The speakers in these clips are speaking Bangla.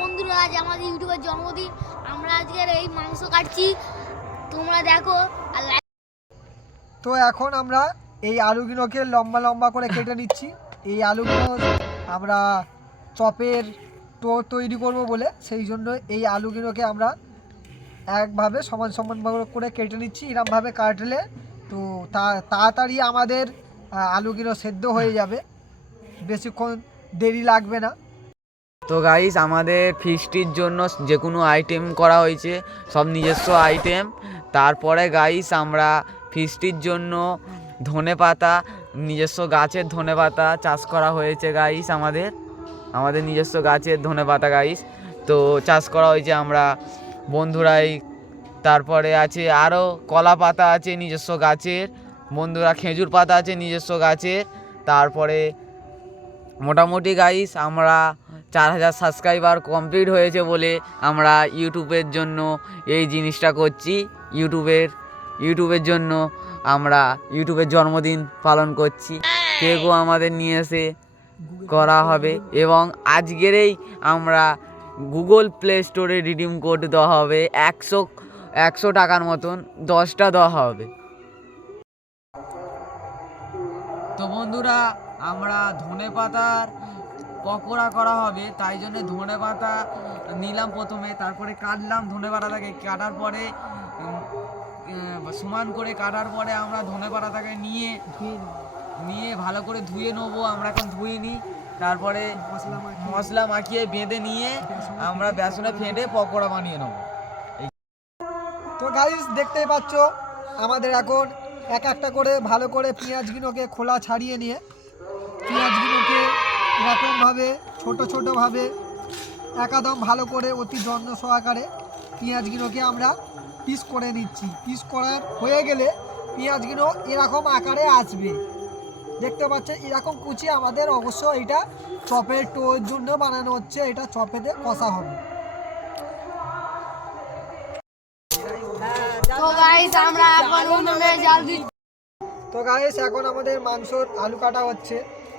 বন্ধুরা, আজ আমাদের ইউটিউবের জন্মদিন। আমরা আজকের এই মাংস কাটছি, তোমরা দেখো। তো এখন আমরা এই আলুগুলোকে লম্বা লম্বা করে কেটে নিচ্ছি। এই আলুগুলো আমরা চপের তৈরি করব বলে সেই জন্য এই আলুগুলোকে আমরা একভাবে সমান সমান করে কেটে নিচ্ছি। এরকমভাবে কাটলে তো তাড়াতাড়ি আমাদের আলুগুলো সেদ্ধ হয়ে যাবে, বেশিক্ষণ দেরি লাগবে না। তো গাইস, আমাদের ফিস্টির জন্য যে কোনো আইটেম করা হয়েছে, সব নিজস্ব আইটেম। তারপরে গাইস, আমরা ফিস্টির জন্য ধনেপাতা, নিজস্ব গাছের ধনেপাতা চাষ করা হয়েছে গাইস। আমাদের নিজস্ব গাছের ধনেপাতা গাইস তো চাষ করা হয়েছে আমরা বন্ধুরাই। তারপরে আছে আরও কলা পাতা আছে নিজস্ব গাছের, বন্ধুরা খেজুর পাতা আছে নিজস্ব গাছের। তারপরে মোটামুটি গাইস আমরা 4000 সাবস্ক্রাইবার কমপ্লিট হয়েছে বলে আমরা ইউটিউবের জন্য এই জিনিসটা করছি। ইউটিউবের জন্য আমরা ইউটিউবের জন্মদিন পালন করছি। কেকও আমাদের নিয়ে এসে করা হবে এবং আজকেরই আমরা গুগল প্লে স্টোরে রিডিম কোড দেওয়া হবে। 100 টাকার মতন 10টা দেওয়া হবে। তো বন্ধুরা, আমরা ধনেপাতার পকোড়া করা হবে, তাই জন্য ধনেপাতা নিলাম প্রথমে, তারপরে কাটলাম ধনেপাতাটাকে। কাটার পরে সমান করে কাটার পরে আমরা ধনেপাতাটাকে নিয়ে ভালো করে ধুয়ে নেবো। আমরা এখন ধুয়ে নিই, তারপরে মশলা মাখিয়ে বেঁধে নিয়ে আমরা বেসনে ফেটে পকোড়া বানিয়ে নেবো। তো গাইস, দেখতেই পাচ্ছ আমাদের এখন এক একটা করে ভালো করে পেঁয়াজগুলোকে খোলা ছাড়িয়ে নিয়ে পেঁয়াজগুলোকে এরকমভাবে ছোটোভাবে একদম ভালো করে অতি যত্ন সহকারে পেঁয়াজগুলোকে আমরা পিস করে নিচ্ছি। পিস করার হয়ে গেলে পেঁয়াজগুলো এরকম আকারে আসবে, দেখতে পাচ্ছেন। এরকম কুচি আমাদের অবশ্য এটা চপের টোর জন্য বানানো হচ্ছে, এটা চপেতে কষা হবে। তো গাইস, আমরা এখন উনুনে জাল দিচ্ছি। তো গাইস, এখন আমাদের মাংসর আলু কাটা হচ্ছে।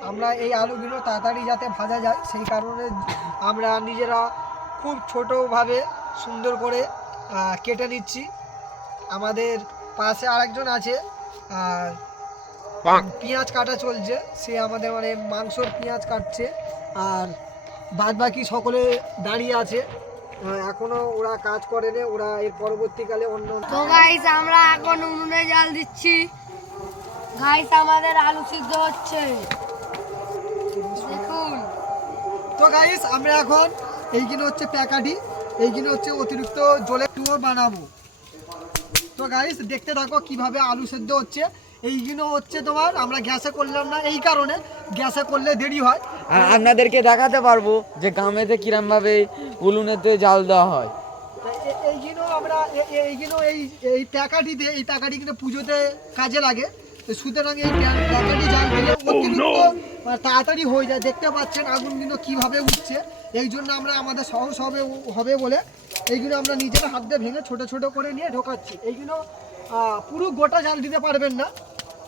আমরা এই আলুগুলো তাড়াতাড়ি যাতে ভাজা যায় সেই কারণে আমরা নিজেরা খুব ছোটোভাবে সুন্দর করে কেটে নিচ্ছি। আমাদের পাশে আরেকজন আছে, আর পেঁয়াজ কাটা চলছে, সে আমাদের মানে মাংসর পেঁয়াজ কাটছে, আর বাদবাকি সকলে দাঁড়িয়ে আছে, এখনো ওরা কাজ করেনি। ওরা এর পরবর্তীকালে অন্য। তো গাইস, আমরা এখন উনুনে জাল দিচ্ছি। গাইস, আমাদের আলু সিদ্ধ হচ্ছে, দেখুন। তো গাইস, আমরা এখন এইগুলো হচ্ছে প্যাকাটি, এইগুলো হচ্ছে অতিরিক্ত জলে টুয়ো বানাবো। তো গাইস, দেখতে থাকো কিভাবে আলু সেদ্ধ হচ্ছে। এইগুলো হচ্ছে তোমার আমরা গ্যাসে করলাম না, এই কারণে গ্যাসে করলে দেরি হয়। আপনাদেরকে দেখাতে পারবো যে গ্রামেতে কিরমভাবে উনুনেতে জাল দেওয়া হয়। এইগুলো আমরা এইগুলো এই প্যাকাটিতে, এই প্যাকাটিগুলো পুজোতে কাজে লাগে। সুতরাং এই প্যাকাটি জাল দিলে অতিরিক্ত তাড়াতাড়ি হয়ে যায়। দেখতে পাচ্ছেন আগুনগুলো কিভাবে উঠছে। এই জন্য আমরা আমাদের সহজ হবে বলে এইগুলো আমরা নিজেরা হাত দিয়ে ভেঙে ছোট করে নিয়ে ঢোকাচ্ছি। এইগুলো পুরো গোটা জাল দিতে পারবেন না,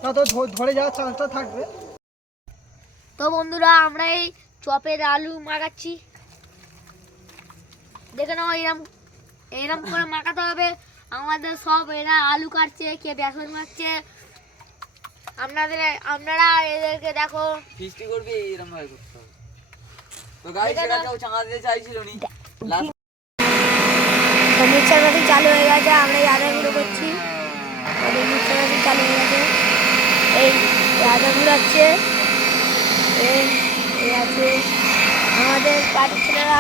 তা তো ধরে যাওয়ার চান্সটা থাকবে। তো বন্ধুরা, আমরা এই চপের আলু মাখাচ্ছি, দেখে নাও। এরম করে মাখাতে হবে। আমাদের সব এরা আলু কাটছে, কে বেসন মাখছে। আপনারা এদেরকে দেখো। ফিস্টি করবে এরকম ভাবে করতে হবে। তো গাইস, এটা কেউ চাঁদা দিতে চাইছিল নি। মিক্সার মেশিন চালু হয়ে গেছে, আমরা এই আদাগুলো করছি। আমাদের মিক্সার মেশিন চালু হয়ে গেছে, এই আদাগুলো আছে, এই আছে। আমাদের বাড়ির ছেলেরা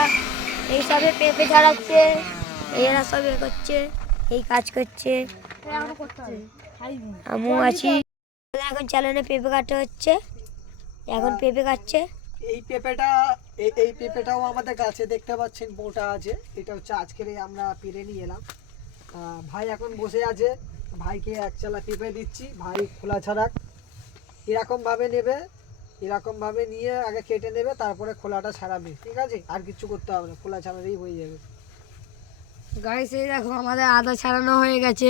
এইসবে পেঁপে ছাড়াচ্ছে, এরা সব এ করছে, এই কাজ করছে। আমিও আছি। এখন চ্যানেলে পেঁপে কাটতে হচ্ছে, এখন পেঁপে কাটছে। এই পেঁপেটাও আমাদের গাছে দেখতে পাচ্ছেন মোটা আছে। এটা হচ্ছে আজকের আমরা পেরে নিয়ে এলাম। ভাই এখন বসে আছে, ভাইকে এক চালা পেঁপে দিচ্ছি। ভাই খোলা ছাড়াক এরকমভাবে নেবে, এরকমভাবে নিয়ে আগে কেটে নেবে, তারপরে খোলাটা ছাড়াবে। ঠিক আছে, আর কিছু করতে হবে না, খোলা ছাড়ালেই হয়ে যাবে। গাইস, এই দেখো আমাদের আদা ছাড়ানো হয়ে গেছে,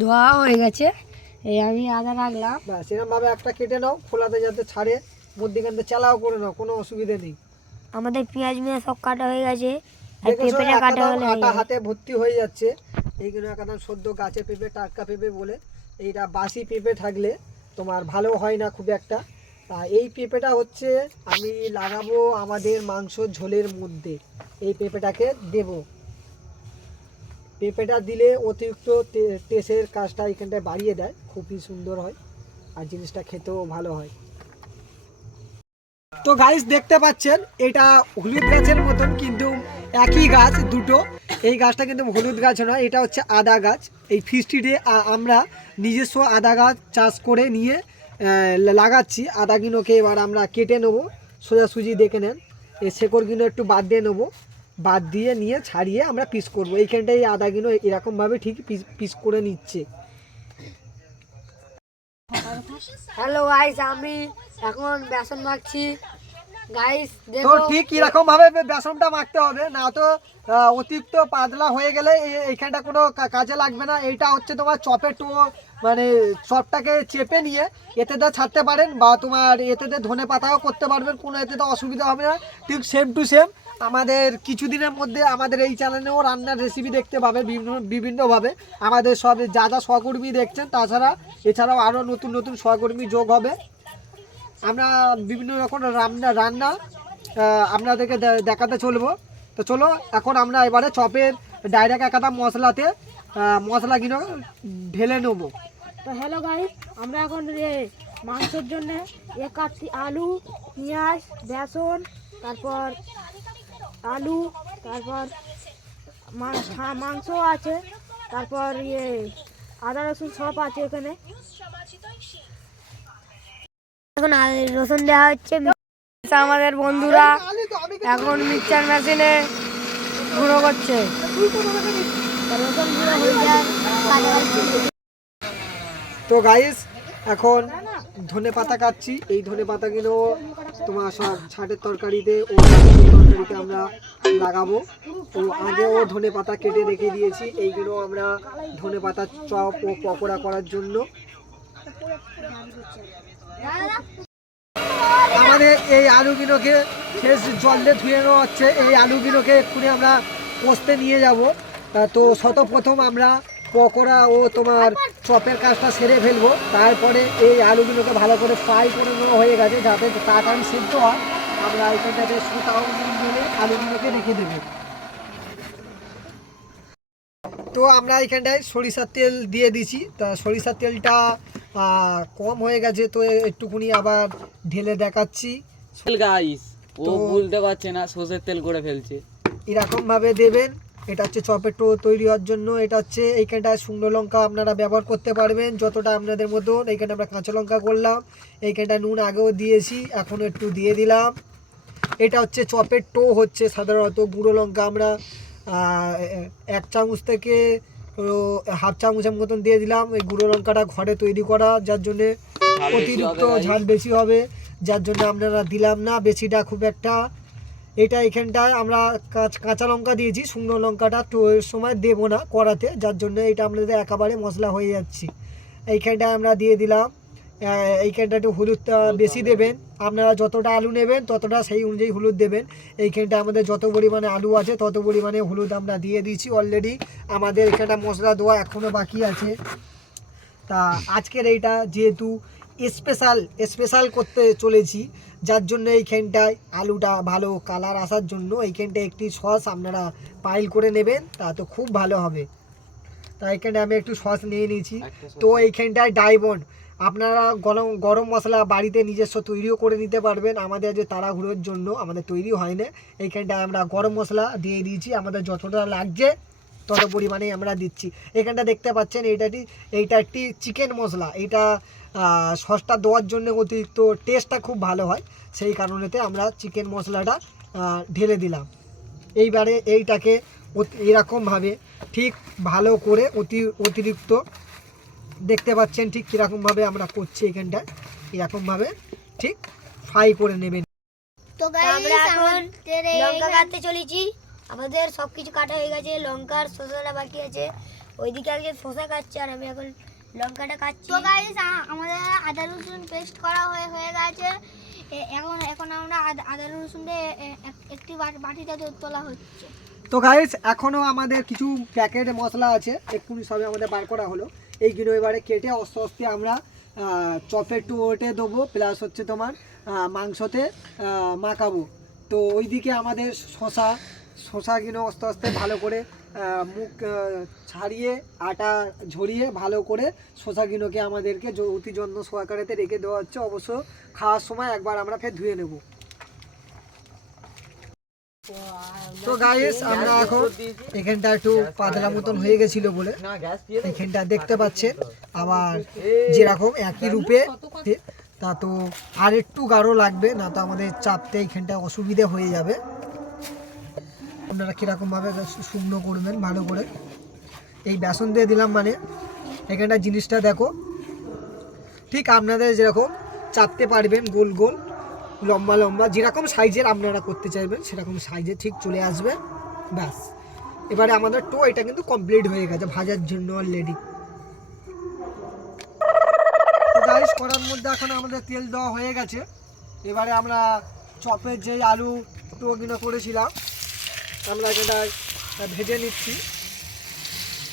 ধোয়া হয়ে গেছে। এই আমি আদা রাখলাম। ব্যাস, এরকমভাবে একটা কেটে নাও, খোলাতে যাতে ছাড়ে, মধ্যিখানটা চালাও করে নাও, কোনো অসুবিধা নেই। আমাদের পেঁয়াজ সব কাটা হয়ে গেছে, দেখেছো পেঁপেটা কাটা একদম হলে আটা হাতে ভর্তি হয়ে যাচ্ছে। এইগুলো একদম সদ্য গাছের পেঁপে, টাটকা পেঁপে বলে। এইটা বাসি পেঁপে থাকলে তোমার ভালো হয় না খুব একটা। এই পেঁপেটা হচ্ছে আমি লাগাবো আমাদের মাংস ঝোলের মধ্যে। এই পেঁপেটাকে দেব। পেঁপেটা দিলে অতিরিক্ত টেস্টের কাজটা এখানটায় বাড়িয়ে দেয়, খুবই সুন্দর হয় আর জিনিসটা খেতেও ভালো হয়। তো গাইস দেখতে পাচ্ছেন এটা হলুদ গাছের মতন, কিন্তু একই গাছ দুটো। এই গাছটা কিন্তু হলুদ গাছ নয়, এটা হচ্ছে আদা গাছ। এই ফিস্টিতে আমরা নিজস্ব আদা গাছ চাষ করে নিয়ে লাগাচ্ছি। আদাগুলোকে এবার আমরা কেটে নেবো, সোজাসুজি দেখে নেন। এই শেকড়গুলো একটু বাদ দিয়ে নেবো, বাদ দিয়ে নিয়ে ছাড়িয়ে আমরা পিস করবো। এইখানটায় এই আদাগুলো এরকমভাবে ঠিক পিস করে নিচ্ছে। হ্যালো গাইস, আমি এখন বেসন মাখছি গাইস। তো দেখো ঠিক এরকম ভাবে বেসনটা মাখতে হবে, না তো অতিরিক্ত পাতলা হয়ে গেলে এইখানটা কোনো কাজে লাগবে না। এইটা হচ্ছে তোমার চপের টো, মানে চপটাকে চেপে নিয়ে এতে দিয়ে ছাড়তে পারেন, বা তোমার এতে দিয়ে ধনে পাতাও করতে পারবেন, কোনো এতে তো অসুবিধা হবে না। ঠিক সেম টু সেম আমাদের কিছুদিনের মধ্যে আমাদের এই চ্যানেলেও রান্নার রেসিপি দেখতে পাবে বিভিন্নভাবে। আমাদের সব যা যা সহকর্মী দেখছেন, তাছাড়া এছাড়াও আরও নতুন নতুন সহকর্মী যোগ হবে। আমরা বিভিন্ন রকম রান্না আপনাদেরকে দেখাতে চলবো। তো চলো এখন আমরা এবারে চপের ডাইরেক্ট একটা মশলাতে মশলাগুলো ঢেলে নেবো। তো হ্যালো গাইস, আমরা এখন মাংসের জন্য কাটছি আলু, পেঁয়াজ, বেসন, তারপর আলু, তারপর মাংস আছে, তারপর আদা রসুন সব আছে এখানে। এখন রসুন দেওয়া হচ্ছে। আমাদের বন্ধুরা এখন মিক্সচার মেশিনে গুঁড়ো করছে। রসুন গুঁড়ো হয়ে যায়। তো গাইস এখন ধনে পাতা কাটছি। এই ধনে পাতাগুলো তোমার সব ছাটের তরকারিতে ও তরকারিতে আমরা লাগাবো। তো আগেও ধনে পাতা কেটে রেখে দিয়েছি, এইগুলো আমরা ধনে পাতার চপ ও পকোড়া করার জন্য। আমাদের এই আলুগুলোকে শেষ জল দিয়ে ধুয়ে নেওয়া হচ্ছে। এই আলুগুলোকে এক্ষুনি আমরা কষতে নিয়ে যাব। তো সর্বপ্রথম আমরা পকোড়া ও তোমার চপের কাজটা সেরে ফেলবো। তারপরে এই আলুগুলোকে ভালো করে ফ্রাই করে নেওয়া হয়ে গেছে, যাতে তাড়াতাড়ি সেদ্ধ হয়। আমরা এখানটাতে সুতাও নিয়ে আলুগুলোকে রেখে দেবো। তো আমরা এখানটায় সরিষার তেল দিয়ে দিছি। তা সরিষার তেলটা কম হয়ে গেছে, তো একটুখানি আবার ঢেলে দেখাচ্ছি। গাইস ও তো বলতে পারছে না, সরষের তেল করে ফেলছে। এরকমভাবে দেবেন। এটা হচ্ছে চপের টো তৈরি হওয়ার জন্য। এটা হচ্ছে এইখানটায় শুকনো লঙ্কা আপনারা ব্যবহার করতে পারবেন যতটা আপনাদের মতন। এইখানে আমরা কাঁচা লঙ্কা করলাম। এইখানটায় নুন আগেও দিয়েছি, এখন একটু দিয়ে দিলাম। এটা হচ্ছে চপের টো, হচ্ছে সাধারণত গুঁড়ো লঙ্কা আমরা 1 চামচ থেকে হাফ চামচের মতন দিয়ে দিলাম। এই গুঁড়ো লঙ্কাটা ঘরে তৈরি করা, যার জন্যে অতিরিক্ত ঝাল বেশি হবে, যার জন্য আপনারা দিলাম না বেশিটা খুব একটা। এটা এখানটায় আমরা কাঁচা লঙ্কা দিয়েছি, শুকনো লঙ্কাটা টোয়ের সময় দেবো না কড়াতে, যার জন্য এটা আমাদের একেবারে মশলা হয়ে যাচ্ছে। এইখানটায় আমরা দিয়ে দিলাম। এইখানটা একটু হলুদটা বেশি দেবেন, আপনারা যতটা আলু নেবেন ততটা সেই অনুযায়ী হলুদ দেবেন। এইখানটা আমাদের যত পরিমাণে আলু আছে তত পরিমাণে হলুদ আমরা দিয়ে দিয়েছি অলরেডি। আমাদের এখানটা মশলা দেওয়া এখনও বাকি আছে। তা আজকের এইটা যেহেতু স্পেশাল করতে চলেছি, যার জন্য এইখানটায় আলুটা ভালো কালার আসার জন্য এইখানটায় একটি সস আপনারা পাইল করে নেবেন, তা তো খুব ভালো হবে। তা এইখানটায় আমি একটু সস নিয়ে নিয়েছি। তো এইখানটায় ডাইবন আপনারা গরম মশলা বাড়িতে নিজস্ব তৈরিও করে নিতে পারবেন। আমাদের যে তাড়াহুড়োর জন্য আমাদের তৈরি হয় না। এইখানটায় আমরা গরম মশলা দিয়ে দিয়েছি, আমাদের যতটা লাগছে তত পরিমাণে আমরা দিচ্ছি। এখানটা দেখতে পাচ্ছেন এইটা একটি চিকেন মশলা। এটা সসটা দেওয়ার জন্য অতিরিক্ত টেস্টটা খুব ভালো হয়, সেই কারণেতে আমরা চিকেন মশলাটা ঢেলে দিলাম। এইবারে এইটাকে এরকমভাবে ঠিক ভালো করে অতিরিক্ত দেখতে পাচ্ছেন ঠিক কীরকমভাবে আমরা করছি। এখানটায় এরকমভাবে ঠিক ফ্রাই করে নেবেন। তো আমরা এখন লঙ্কা কাটতে চলেছি। আমাদের সব কিছু কাটা হয়ে গেছে, লঙ্কার শসাটা বাকি আছে। ওইদিকে আগে শসা কাটছে আর আমি এখন লঙ্কাটা কাটছি। তো গাইস আমাদের আদা রসুন পেস্ট করা হয়ে গেছে। এখন আমরা আদা রসুন একটি বাটিতে তোলা হচ্ছে। তো গাইস এখনও আমাদের কিছু প্যাকেট মশলা আছে, এক্ষুনি সবে আমাদের বার করা হলো। এইগুলো এবারে কেটে আস্তে আস্তে আমরা চপের ওটে দেবো, প্লাস হচ্ছে তোমার মাংসতে মাখাবো। তো ওইদিকে আমাদের শশাগুলো আস্তে আস্তে ভালো করে মুখ ছাড়িয়ে আটা ঝরিয়ে ভালো করে শশাগুলোকে আমাদেরকে অতি যত্ন সহকারেতে রেখে দেওয়া হচ্ছে। অবশ্য খাওয়ার সময় একবার আমরা ফের ধুয়ে নেব। তো গাইস আমরা এখন এখানটা একটু পাতলা মতন হয়ে গেছিল বলে এখানটা দেখতে পাচ্ছেন, আবার যেরকম একই রূপে তা তো আর একটু গাঢ় লাগবে, না তো আমাদের চাপতে এইখানটা অসুবিধে হয়ে যাবে। আপনারা কীরকমভাবে শুকনো করবেন ভালো করে। এই বেসন দিয়ে দিলাম মানে এখানটা জিনিসটা দেখো ঠিক আপনাদের যেরকম চাপতে পারবেন, গোল গোল লম্বা লম্বা যেরকম সাইজের আপনারা করতে চাইবেন সেরকম সাইজে ঠিক চলে আসবে। ব্যাস, এবারে আমাদের এটা কিন্তু কমপ্লিট হয়ে গেছে ভাজার জন্য অলরেডি। তো গাইস করার মধ্যে এখন আমাদের তেল দেওয়া হয়ে গেছে। এবারে আমরা চপের যে আলু টোগুলো করেছিলাম আমরা এটা ভেজে নিচ্ছি,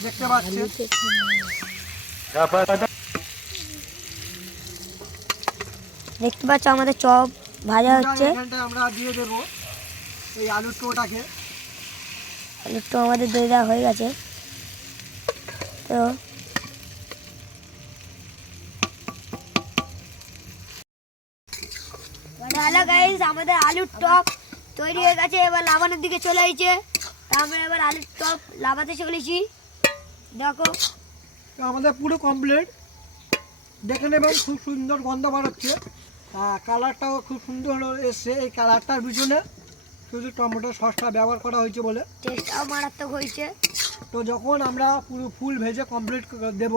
দেখতে পাচ্ছেন। দেখতে পাচ্ছ আমাদের চপ ভাজা হচ্ছে। এখানটা আমরা দিয়ে দেব এই আলুর টোটাকে। আলুর টো আমাদের দিয়ে দেওয়া হয়ে গেছে। তো হ্যালো গাইস, আমাদের আলুর টপ তৈরি হয়ে গেছে, এবার লাবানোর দিকে চলে এসেছে। তা আমরা এবার আলুর টপ লাবাতে চলেছি। দেখো আমাদের পুরো কমপ্লিট, দেখে নেবেন খুব সুন্দর গন্ধ বেরোচ্ছে, কালারটাও খুব সুন্দর এসছে। এই কালারটার পিছনে শুধু টমেটো সসটা ব্যবহার করা হয়েছে বলে টেস্টটাও মারাত্মক হয়েছে। তো যখন আমরা পুরো ফুল ভেজে কমপ্লিট দেব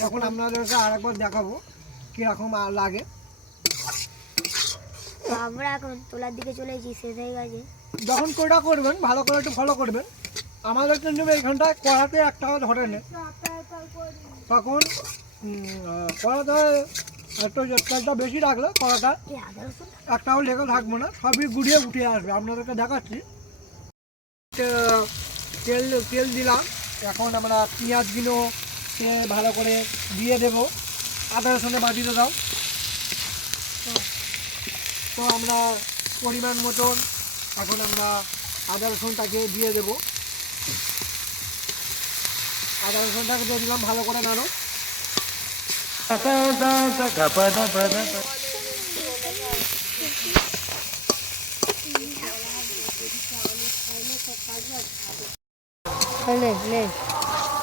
তখন আপনাদেরকে আরেকবার দেখাবো কীরকম লাগে। তো আমরা এখন তোলার দিকে চলে এসেছি, শেষ হয়ে গেছে। যখন কোটা করবেন ভালো করে একটু ফলো করবেন। আমাদের কিন্তু এইখানটায় কড়াতে একটাও ধরে নেই, তখন কড়াতে একটু তেলটা বেশি রাখলে কড়াটা একটাও লেগে থাকবো না, সবই গুড়িয়ে উঠে আসবে। আপনাদেরকে দেখাচ্ছি। তেল দিলাম, এখন আমরা পেঁয়াজগুলো ভালো করে দিয়ে দেব। আদা রসুনে বাটিতে দাও। তো আমরা পরিমাণ মতন এখন আমরা আদা রসুনটাকে দিয়ে দেব। আদা রসুনটাকে দিয়ে দিলাম, ভালো করে নাড়ো।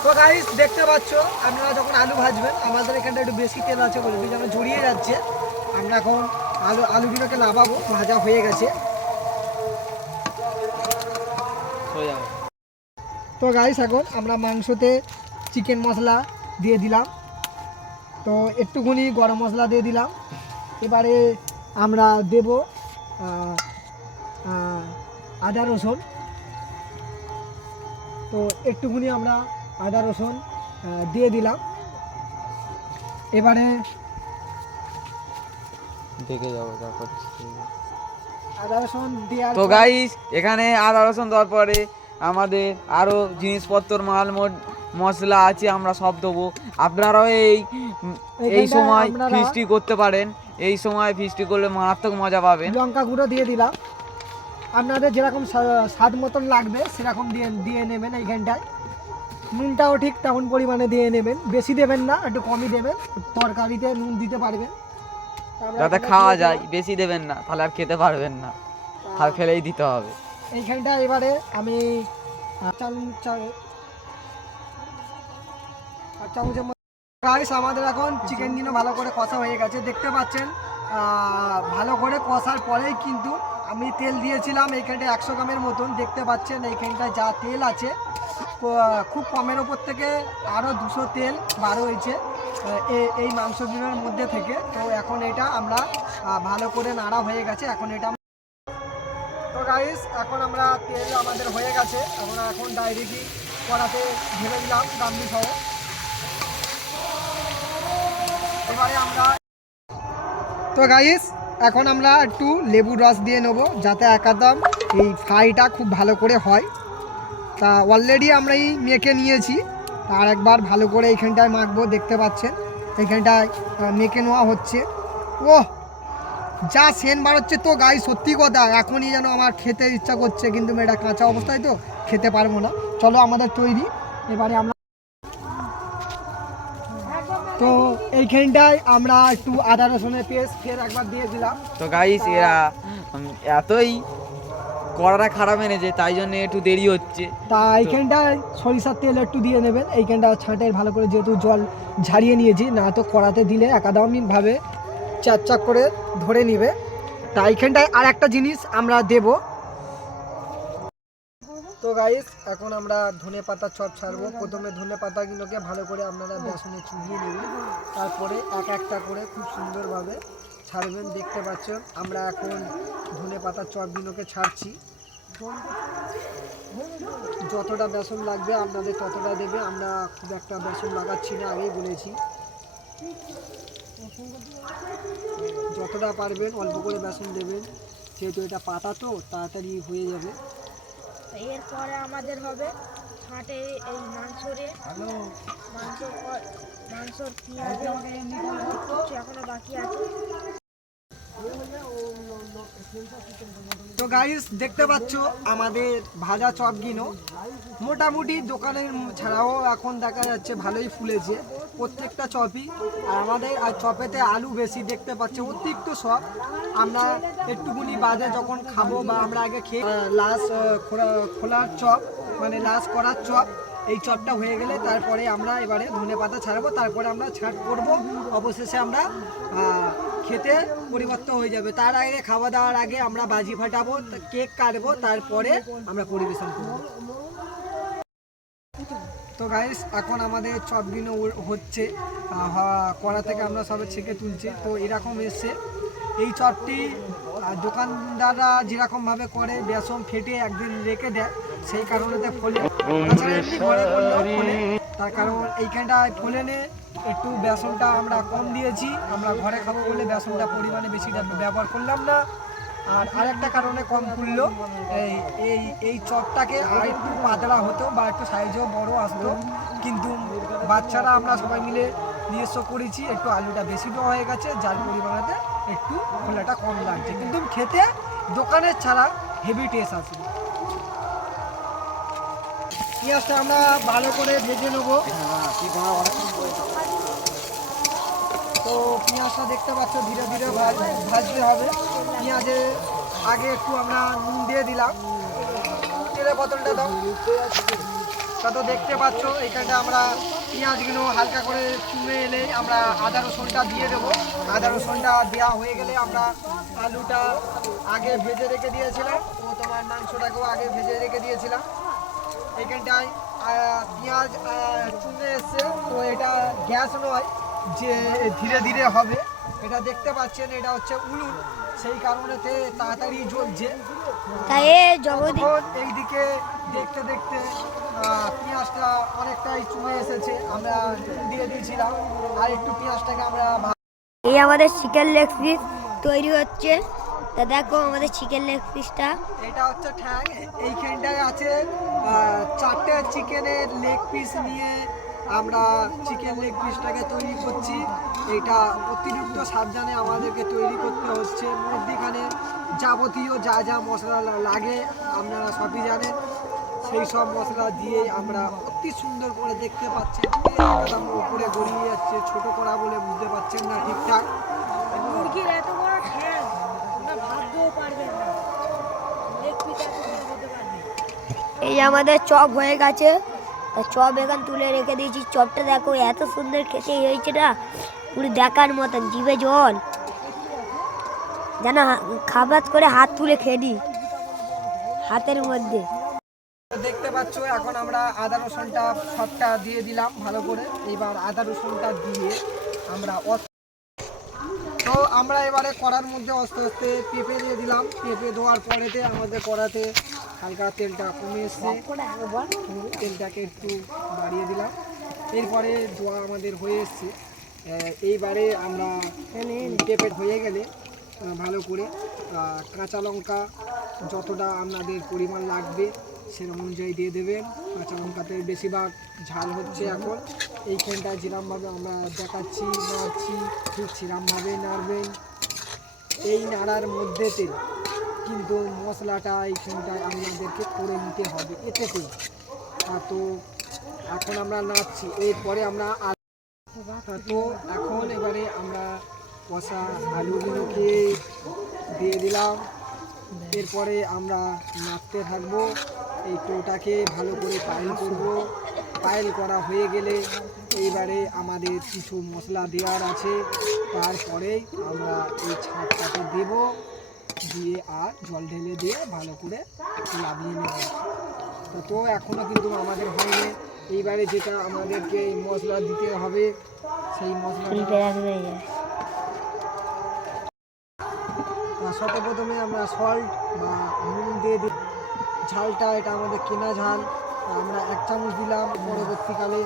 তো গাইস দেখতে পাচ্ছ আপনারা যখন আলু ভাজবেন আমাদের এখানটা একটু বেশি তেল আছে বলে যেন জড়িয়ে যাচ্ছে। আমরা এখন আলুগুলোকে নামাবো, ভাজা হয়ে গেছে। তো গাইস এখন আমরা মাংসতে চিকেন মশলা দিয়ে দিলাম, তো একটুখানি গরম মশলা দিয়ে দিলাম। এবারে আমরা দেব আদা রসুন, তো একটুখানি আমরা আদা রসুন দিয়ে দিলাম। এবারে দেখে যাবো তারপর। আদা রসুন দেওয়ার তো গাইস এখানে আদা রসুন দেওয়ার পরে আমাদের আরও জিনিসপত্র মাল মশলা আছে আমরা সব দেবো। আপনারাও এই সময় ফিস্টি করতে পারেন, এই সময় ফিস্টি করলে মারাত্মক মজা পাবেন। লঙ্কা গুঁড়ো দিয়ে দিলাম, আপনাদের যেরকম স্বাদ মতন লাগবে সেরকম দিয়ে নেবেন। এইখানটায় নুনটাও ঠিক তেমন পরিমাণে দিয়ে নেবেন, বেশি দেবেন না, একটু কমই দেবেন। তরকারিতে নুন দিতে পারবেন যাতে খাওয়া যায়, বেশি দেবেন না তাহলে আর খেতে পারবেন না, আর ফেলেই দিতে হবে। এইখানটা এবারে আমি গাইস আমাদের এখন চিকেনগুলো ভালো করে কষা হয়ে গেছে, দেখতে পাচ্ছেন। ভালো করে কষার পরেই কিন্তু আমি তেল দিয়েছিলাম এইখানটা 100 গ্রামের মতন। দেখতে পাচ্ছেন এইখানটা যা তেল আছে খুব কমের ওপর থেকে আরও 200 তেল বার হয়েছে এই মাংসগুলোর মধ্যে থেকে। তো এখন এটা আমরা ভালো করে নাড়া হয়ে গেছে। এখন এটা তো গাইস এখন আমরা তেল আমাদের হয়ে গেছে, আমরা এখন ডাইরেক্টলি কড়াতে ঢেলে দিলাম গামলি সহ। এবারে আমরা তো গাইস এখন আমরা একটু লেবুর রস দিয়ে নেবো যাতে একদম এই ফ্রাইটা খুব ভালো করে হয়। তা অলরেডি আমরাই মেখে নিয়েছি, আর একবার ভালো করে এইখানটায় মাখবো। দেখতে পাচ্ছেন এইখানটায় মেখে নেওয়া হচ্ছে। ও যা সেন বাড়াচ্ছে তো গাই, সত্যি কথা এখনই যেন আমার খেতে ইচ্ছা করছে, কিন্তু এটা কাঁচা অবস্থায় তো খেতে পারবো না। চলো আমাদের তৈরি, এবারে আমরা তো এইখানটায় আমরা একটু আদা রসুনের পেস্ট ফের একবার দিয়ে দিলাম। তো গাইস এরা এতই কড়াটা খারাপ এনেছে, তাই জন্য একটু দেরি হচ্ছে। তা এইখানটায় সরিষার তেল একটু দিয়ে নেবেন। এইখানটা ছাঁটের ভালো করে, যেহেতু জল ঝারিয়ে নিয়েছি, না তো কড়াতে দিলে একাদমভাবে চাক করে ধরে নিবে। তা এইখানটায় আর একটা জিনিস আমরা দেব। তো গাইস এখন আমরা ধনে পাতা চপ ছাড়বো। প্রথমে ধনে পাতাগুলোকে ভালো করে আপনারা বেসনে চুবিয়ে নেবেন, তারপরে এক একটা করে খুব সুন্দরভাবে ছাড়বেন। দেখতে পাচ্ছেন আমরা এখন ধনে পাতা চপগুলোকে ছাড়ছি। যতটা বেসন লাগবে আপনাদের ততটা দেবে, আমরা খুব একটা বেসন লাগাচ্ছি না, আগেই বলেছি। যতটা পারবেন অল্প করে বেসন দেবেন, যেহেতু এটা পাতা তো তাড়াতাড়ি হয়ে যাবে। এরপরে আমাদের হবে ছাটে এই মাংসর পেঁয়াজ এখনো বাকি আছে। তো গাইস দেখতে পাচ্ছ আমাদের ভাজা চপগুলো মোটামুটি দোকানের ছাড়াও এখন দেখা যাচ্ছে ভালোই ফুলেছে প্রত্যেকটা চপই। আর আমাদের আর চপেতে আলু বেশি দেখতে পাচ্ছে, অতিরিক্ত সব। আমরা একটুকুনি বাদে যখন খাবো বা আমরা আগে খেয়ে লাস্ট খোলার চপ মানে লাস্ট করার চপ, এই চপটা হয়ে গেলে তারপরে আমরা এবারে ধনে পাতা ছাড়াবো, তারপরে আমরা ছাট করব, অবশেষে আমরা খেতে পরিবর্তন হয়ে যাবে। তার আগে খাওয়া দাওয়ার আগে আমরা বাজি ফাটাবো, কেক কাটবো, তারপরে আমরা পরিবেশন করব। তো গাইস এখন আমাদের চপগুলো হচ্ছে, কড়া থেকে আমরা সবে ছেঁকে তুলছি। তো এরকম এসছে এই চপটি, দোকানদাররা যেরকমভাবে করে বেসন ফেটে একদিন রেখে দেয়, সেই কারণেতে ফলে ঘরে করলেও ফলে। তার কারণ এইখানটায় ফলে নে একটু বেসনটা আমরা কম দিয়েছি, আমরা ঘরে খাবো বলে বেসনটা পরিমাণে বেশিটা ব্যবহার করলাম না। আর আরেকটা কারণে কম ফুললো, এই চপটাকে আর একটু পাতলা হতো বা একটু সাইজও বড় আসতো, কিন্তু বাচ্চারা আমরা সবাই মিলে নিজস্ব করেছি, একটু আলুটা বেশি দেওয়া হয়ে গেছে, যার পরিমাণেতে একটু খোলাটা কম লাগছে, কিন্তু খেতে দোকানের ছাড়া হেভি টেস্ট আছে। পেঁয়াজটা আমরা ভালো করে ভেজে নেবো। তো পেঁয়াজটা দেখতে পাচ্ছ ধীরে ধীরে ভাজতে হবে। পেঁয়াজে আগে একটু আমরা নুন দিয়ে দিলাম, তেলের বোতলটা দাও। তা তো দেখতে পাচ্ছ এখানটা আমরা পেঁয়াজগুলো হালকা করে চুমে এলে আমরা আদা রসুনটা দিয়ে দেবো। আদা রসুনটা দেওয়া হয়ে গেলে আমরা আলুটা আগে ভেজে রেখে দিয়েছিলাম, ও তোমার মাংসটাকেও আগে ভেজে রেখে দিয়েছিলাম। এইখানটায় পেঁয়াজ চুমে এসছে, তো এটা গ্যাস নয় যে ধীরে ধীরে হবে, এটা দেখতে পাচ্ছেন এটা হচ্ছে উনুন, সেই কারণেতে তাড়াতাড়ি জ্বলছে। তাই যখন এইদিকে দেখতে দেখতে পেঁয়াজটা অনেকটাই চুমে এসেছে, আমরা দিয়ে দিয়েছিলাম, আর একটু পেঁয়াজটাকে আমরা এই আমাদের চিকেন লেগ পিস তৈরি হচ্ছে। তা দেখো আমাদের চিকেন লেগ পিসটা, এটা হচ্ছে ঠ্যাং। এইখানটায় আছে 4টে চিকেনের লেগ পিস নিয়ে আমরা চিকেন লেগ পিসটাকে তৈরি করছি। এটা অতিরিক্ত সাবধানে আমাদেরকে তৈরি করতে হচ্ছে। মধ্যিখানে যাবতীয় যা যা মশলা লাগে আপনারা সবই জানেন, সেই সব মশলা দিয়ে আমরা অতি সুন্দর করে দেখতে পাচ্ছেন উপরে গড়িয়ে যাচ্ছে, ছোট করা বলে বুঝতে পারছেন না ঠিকঠাক। মুরগির এত বড় ঠ্যাং তোমরা ভাবতেও পারবে না, লেগ পিস এত বড় হতে পারবে। এই আমাদের চপ হয়ে গেছে, তা চপ এখান তুলে রেখে দিয়েছি। চপটা দেখো এত সুন্দর খেতে হয়েছে না, পুরো দেখার মতন, জিভে জল যেন খাবার করে হাত তুলে খেয়ে দিই হাতের মধ্যে। দেখতে পাচ্ছ এখন আমরা আদা রসুনটা সবটা দিয়ে দিলাম ভালো করে। এবার আদা রসুনটা দিয়ে আমরা এবারে কড়ার মধ্যে আস্তে আস্তে পেঁপে দিয়ে দিলাম। পেঁপে দেওয়ার পরেতে আমাদের কড়াতে হালকা তেলটা কমে এসছে, তেলটাকে একটু বাড়িয়ে দিলাম। এরপরে ধোয়া আমাদের হয়ে এসছে। এইবারে আমরা পেঁপে হয়ে গেলে ভালো করে কাঁচা লঙ্কা যতটা আপনাদের পরিমাণ লাগবে সেরকম অনুযায়ী দিয়ে দেবেন। কাঁচা লঙ্কাতে বেশিরভাগ ঝাল হচ্ছে এখন। এইখানটায় যেরকমভাবে আমরা দেখাচ্ছি নাড়ছি ঠিক সেরকমভাবে নাড়বেন। এই নাড়ার মধ্যেতে কিন্তু মশলাটা এইখানটায় আপনাদেরকে করে নিতে হবে এতেতে। তো এখন আমরা নাড়ছি, এরপরে আমরা তো এখন এবারে আমরা কষা আলুগুলোকে দিয়ে দিলাম। এরপরে আমরা নাড়তে থাকবো, এই টোটাকে ভালো করে পাইল করব। পাইল করা হয়ে গেলে এইবারে আমাদের কিছু মশলা দেওয়ার আছে, তারপরেই আমরা এই ছাঁচটাকে দেব, দিয়ে আর জল ঢেলে দিয়ে ভালো করে লাভিয়ে নেব। তো এখনও কিন্তু আমাদের হয়নি। এইবারে যেটা আমাদেরকে এই মশলা দিতে হবে সেই মশলাটা সর্বপ্রথমে আমরা সল্ট বা নুন দিয়ে দিই। ঝালটা এটা আমাদের কেনা ঝাল, আমরা 1 চামচ দিলাম, পরবর্তীকালে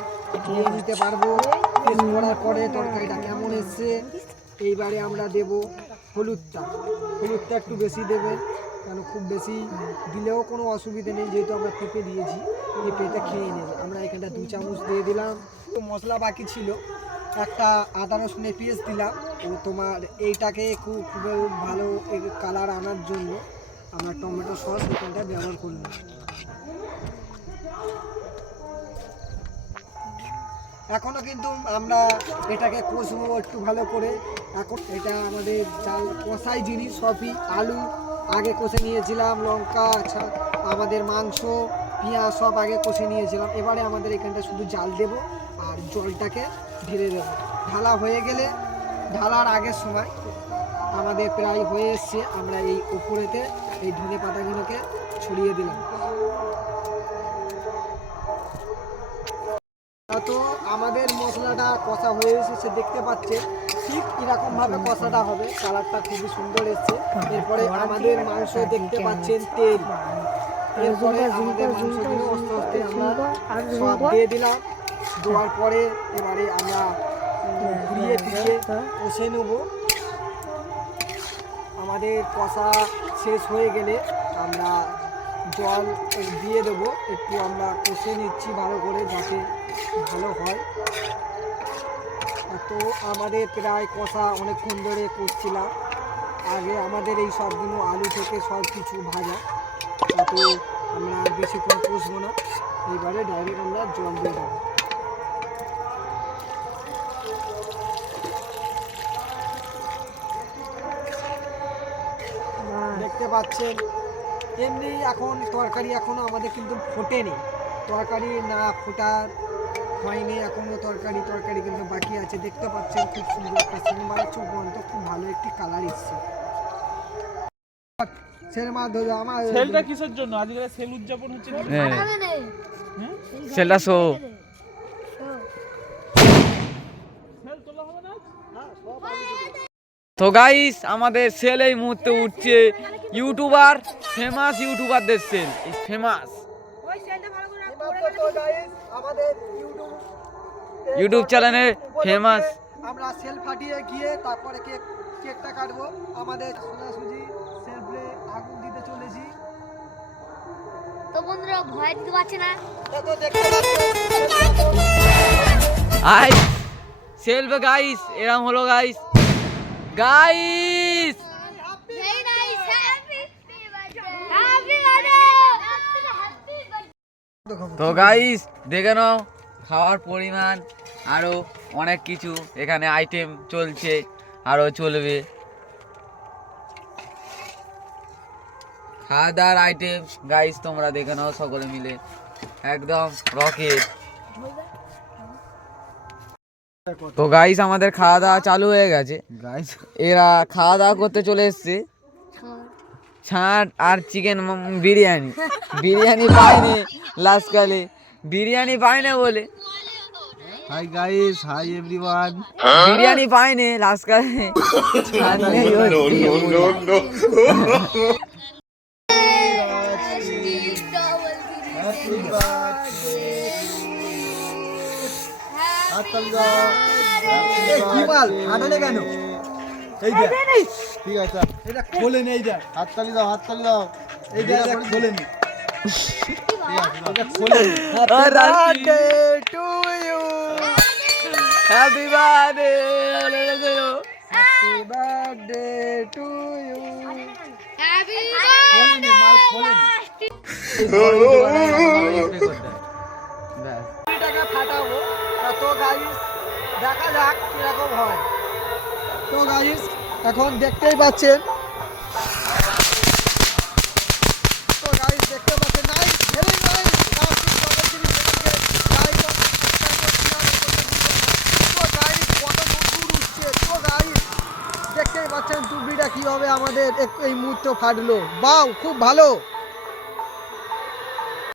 দিয়ে নিতে পারবো টেস্ট করার পরে তরকারিটা কেমন এসছে। এইবারে আমরা দেব হলুদটা একটু বেশি দেবেন, কারণ খুব বেশি দিলেও কোনো অসুবিধা নেই, যেহেতু আমরা পেঁপে দিয়েছি, পেঁপেটা খেয়ে নেবে। আমরা এখানটা 2 চামচ দিয়ে দিলাম। মশলা বাকি ছিল, একটা আদা রসুনের পেস্ট দিলাম। ও তোমার এইটাকে খুব ভালো কালার আনার জন্য আমরা টমেটো সস এখানটা ব্যবহার করলাম। এখনও কিন্তু আমরা এটাকে কষবো একটু ভালো করে। এখন এটা আমাদের চাল কষাই জিনিস সবই। আলু আগে কষে নিয়েছিলাম, লঙ্কা আমাদের মাংস পেঁয়াজ সব আগে কষে নিয়েছিলাম। এবারে আমাদের এখানটা শুধু জাল দেব আর জলটাকে ঢেলে দেবো। ঢালা হয়ে গেলে, ঢালার আগের সময় আমাদের প্রায় হয়ে এসছে, আমরা এই উপরেতে এই ধনে পাতাগুলোকে ছড়িয়ে দিলাম। তো আমাদের মশলাটা কষা হয়ে এসেছে, দেখতে পাচ্ছেন ঠিক এরকমভাবে কষাটা হবে। কালারটা খুবই সুন্দর এসছে। এরপরে আমাদের মাংস দেখতে পাচ্ছেন তেল। এরপরে আমাদের মাংসগুলো আস্তে আস্তে আমরা সব দিয়ে দিলাম। দেওয়ার পরে এবারে আমরা ঘুরিয়ে ফিরিয়ে কষে নেব। আমাদের কষা শেষ হয়ে গেলে আমরা জল দিয়ে দেবো। একটু আমরা কষে নিচ্ছি ভালো করে, যাতে ভালো হয়। তো আমাদের প্রায় কষা অনেকক্ষণ ধরে করছিলাম। আগে আমাদের এই সবগুলো আলু থেকে সব কিছু ভাজা, তো আমরা বেশিক্ষণ কষবো না। এইবারে ডাইরেক্ট আমরা জল দিয়ে দেবো। দেখতে পাচ্ছেন এমনি এখন তরকারি এখনও আমাদের কিন্তু ফোটেনি। তরকারি না ফোটার হয়নি এখনও, তরকারি কিন্তু বাকি আছে। দেখতে পাচ্ছেন খুব সুন্দর একটা সিনেমার চোখ বন্ধ, খুব ভালো একটি কালার এসছে। সেলটা কিসের জন্য? আজকে সেল উদযাপন হচ্ছে না? সেলটা শো সেল তোলা হবে না? তো গাইস আমাদের সেল এই মুহূর্তে উঠছে। ইউটিউবার, ফেমাস ইউটিউবারদের সেল, এই ফেমাস আমাদের ইউটিউব চ্যানেলের ফেমাস। আমরা সেল ফাটিয়ে গিয়ে তারপরে কেকটা কাটবো। আমাদের সোনাসুজি সেলফে আগুন দিতে চলেছি। তো বন্ধুরা ভয় দিতে পারছে না। তো দেখতে পাচ্ছেন আই সেলফে গাইস, এরকম হলো গাইস। গাইস তো গাইস দেখে নাও, খাওয়ার পরিমাণ আরো অনেক কিছু এখানে আইটেম চলছে, আরো চলবে। খাওয়া দাওয়ার আইটেম গাইস তোমরা দেখে নাও সকলে মিলে, একদম রকেট। তো গাইস আমাদের খাওয়া দাওয়া চালু হয়ে গেছে। গাইস এরা খাওয়া দাওয়া করতে চলে এসছে। ছাট আর চিকেন বিরিয়ানি। বিরিয়ানি পাইনি লাস্টকালে, বিরিয়ানি পাইনি বলে। Hi guys, hi everyone. Biryani পাইনি লাস্টকালে। কি বল হাঁটালে কেন? এই দেখ, ঠিক আছে, এটা খোলে নেই দেখ। হাততালি দাও, হাততালি দাও। এই দেখ খোলে নি। Birthday to you, happy birthday happy birthday to you. টাকা ফাটাবো। তো গাইস দেখা যাক কিরকম হয়। তো গাইস এখন দেখতেই পাচ্ছেন, তো গাইস দেখতে পাচ্ছেন, নাইস, ভেরি নাইস। তো গাইস কত দূর উঠছে। তো গাইস দেখতেই পাচ্ছেন টুকরিটা কিভাবে আমাদের এই মুহূর্তে ফাটলো। বাও, খুব ভালো।